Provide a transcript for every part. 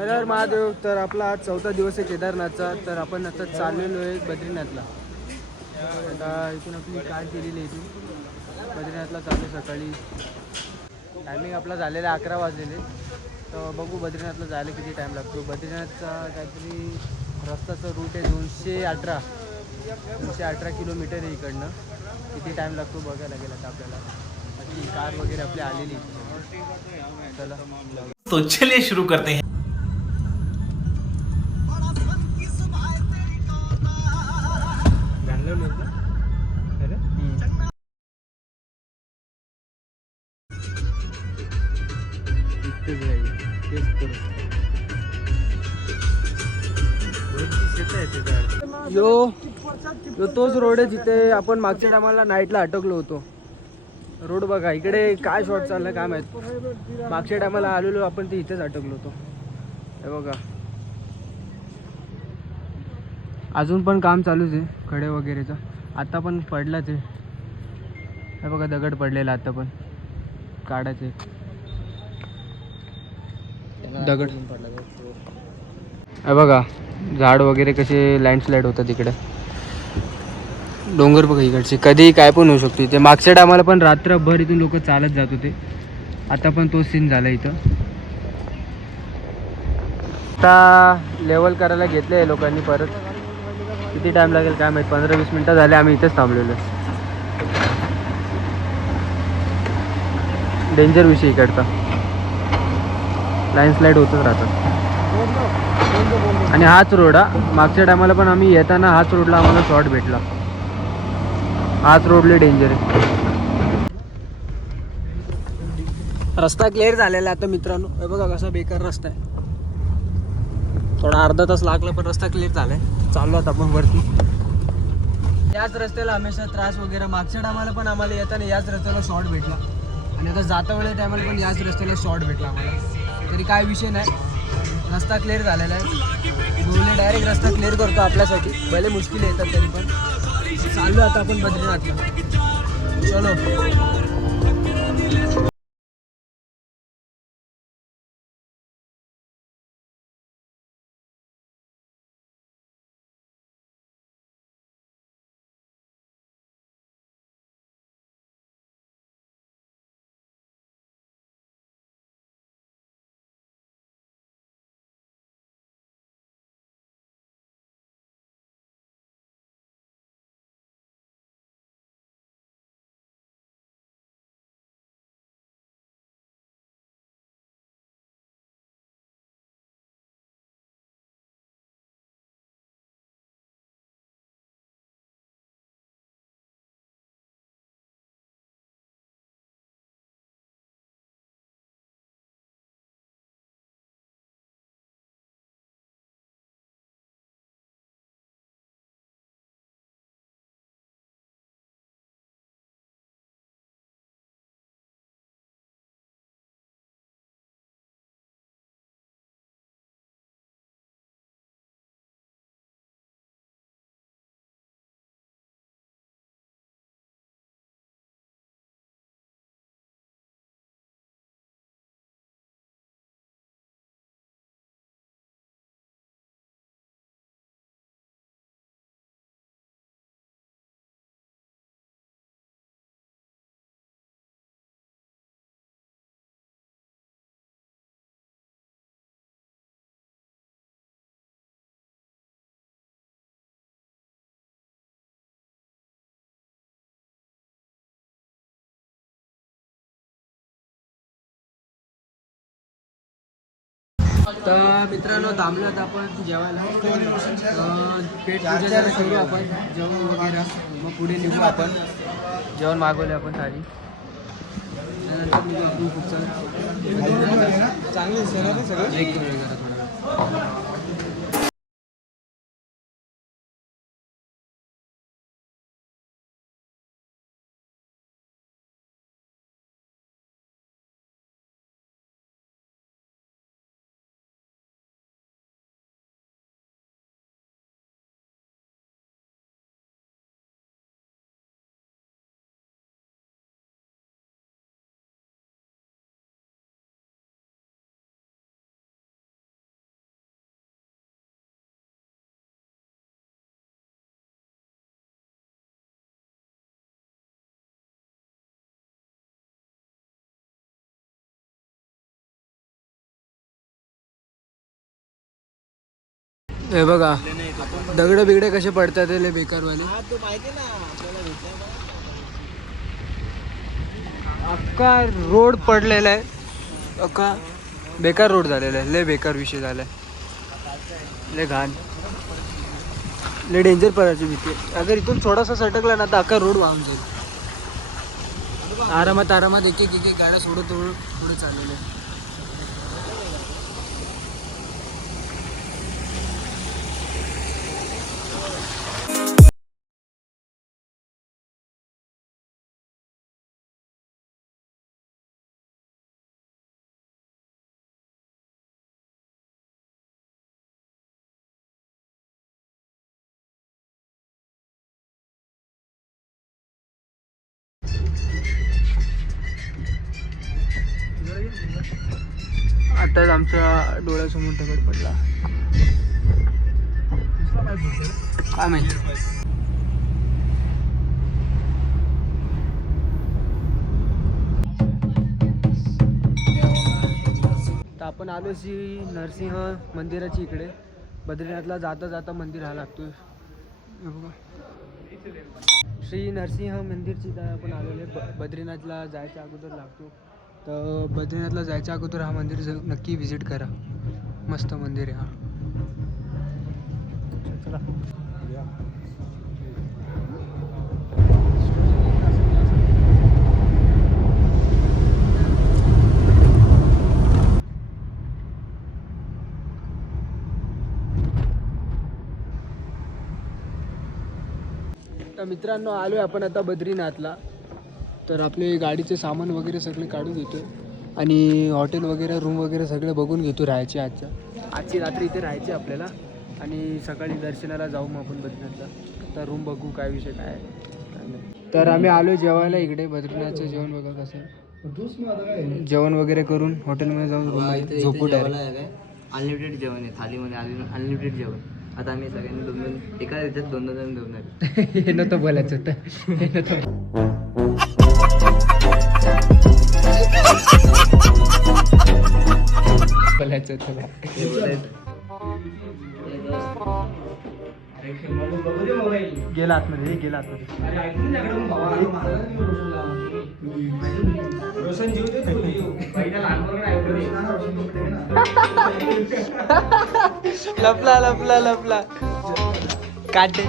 हर हर महादेव. तर आपला आज 4था दिवस आहे केदारनाथचा. तर आपण आता चाललेलो आहे बद्रीनाथला. आता इथून आपली कार केलेली आहे इथून बद्रीनाथला चालू सकाळी. टायमिंग आपला झालेला 11 वाजलेले. तर बघू बद्रीनाथला जायला किती टाईम लागतो. बद्रीनाथचा काहीतरी रस्त्याचा रूट आहे 218 किलोमीटर आहे इकडनं. किती टाईम लागतो बघायला लागेल आता आपल्याला. बाकी कार वगैरे आपली आलेली. चला तो चलिए शुरू करते हैं. यो तोच रोड आहे जिथे आपण मागच्या टायमाला नाईटला अटकलो होतो. रोड बघा इकडे काय शॉट चालला काय माहित. मागच्या टायमाला आलेलो आपण ते इथेच अटकलो होतो. हे बघा अजून पण काम चालूच आहे खडे वगैरेचं. आता पण पडलाच आहे. हे बघा दगड पडलेला आता पण काढायचे दगड. हे बघा झाड वगैरे कसे लँडस्लाईड होतात तिकडे. डोंगर बघा इकडचे कधी काय पण होऊ शकतो इथे. मागच्या टायमाला पण रात्रभर इथून लोक चालत जात होते. आता पण तोच सीन झाला इथं. आता लेवल करायला घेतले आहे लोकांनी परत. किती टाइम लागेल काय माहित. 15-20 मिनटं झाले आम्ही इथेच थांबलेलो. डेंजर विषय इकडचा. लँडस्लाईड होतच राहतात. आणि हाच रोड हा मागच्या टायमाला पण आम्ही येताना हाच रोडला आम्हाला शॉर्ट भेटला. हाच रोडले डेंजर आहे. रस्ता क्लिअर झालेला आता मित्रांनो. हे बघा कसा बेकार रस्ता आहे. थोडा अर्धा तास लागला पण रस्ता क्लिअर झालाय. चाललो आता आपण वरती. याच रस्त्याला हमेशा त्रास वगैरे. मागच्या टायमाला पण आम्हाला येताना याच रस्त्याला शॉर्ट भेटला आणि आता जाता वेळेस टायमाला पण याच रस्त्याला शॉर्ट भेटला आम्हाला. तरी काय विषय नाही. रस्ता क्लिअर झालेला आहे. बोलले डायरेक्ट रस्ता क्लिअर करतो आपल्यासाठी. भले मुश्किल येतात तरी पण. चाललो आता आपण बद्रीनाथला. चलो. तर मित्रांनो थांबलोत आपण जेवायला. पेट पूजा करू आपण जेवण वगैरे. मग पुढे निघू आपण. जेवण मागवले आपण थाळी. त्यानंतर निघू आपण खूप चांगली सगळं. हे बघा दगड बिगडे कसे पडतात ते बेकारवाले. अख्खा रोड पडलेला आहे, अख्खा बेकार रोड झालेला आहे. लय बेकार विषय झाला आहे, लय घाण, लय डेंजर पडायची भीती. अगर इथून थोडासा सटकला ना तर अख्खा रोड वाहून जाईल. आरामात आरामात एक एक गाड्या सोडत पुढे चाललेले. आताच आमच्या डोळ्यासमोर दगड पडला, काय माहिती. तर आपण आलो श्री नरसिंह मंदिराची इकडे. बद्रीनाथला जाता जाता मंदिर हा लागतोय, हे बघा श्री नरसिंह मंदिरची तर आपण आलेले. बद्रीनाथला जायच्या अगोदर लागतो. तर बद्रीनाथला जायच्या अगोदर हा मंदिर नक्की विजिट करा, मस्त मंदिर आहे हा. चला तर मित्रांनो, आलो आहे आपण आता बद्रीनाथला. तर आपले गाडीचे सामान वगैरे सगळे काढून घेतो आणि हॉटेल वगैरे रूम वगैरे सगळे बघून घेतो राहायचे. आजची रात्री इथे राहायची आपल्याला आणि सकाळी दर्शनाला जाऊ मग आपण बद्रीनाथला. तर रूम बघू काय विषय काय आहे. तर आम्ही आलो जेवायला इकडे. बद्रीनाथचं जेवण बघा कसं आहे. जेवण वगैरे करून हॉटेलमध्ये जाऊन रूम झोपू डायरेक्ट. अनलिमिटेड जेवण आहे थालीमध्ये, अनलिमिटेड जेवण. आता आम्ही सगळ्यांनी दोन एका याच्यात दोन जण घेऊन आलो. हे नव्हतं बोलायचं होतं, हे नव्हतं. बोलायचं होतं. गेला आतमध्ये, गेला आतमध्ये. लपला लपला लपला काटे.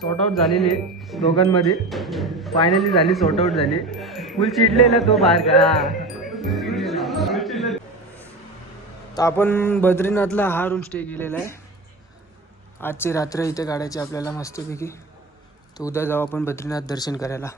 सॉर्ट आउट झालेली दोघांमध्ये, फायनली झाली, सॉर्ट आउट झाली. फुल चिडलेला तो बाहेर का. तर आपण बद्रीनाथला हा रूम स्टे केलेला आहे. आजची रात्र इथे काढायची आपल्याला मस्तपैकी. तर उद्या जाऊ आपण बद्रीनाथ दर्शन करायला.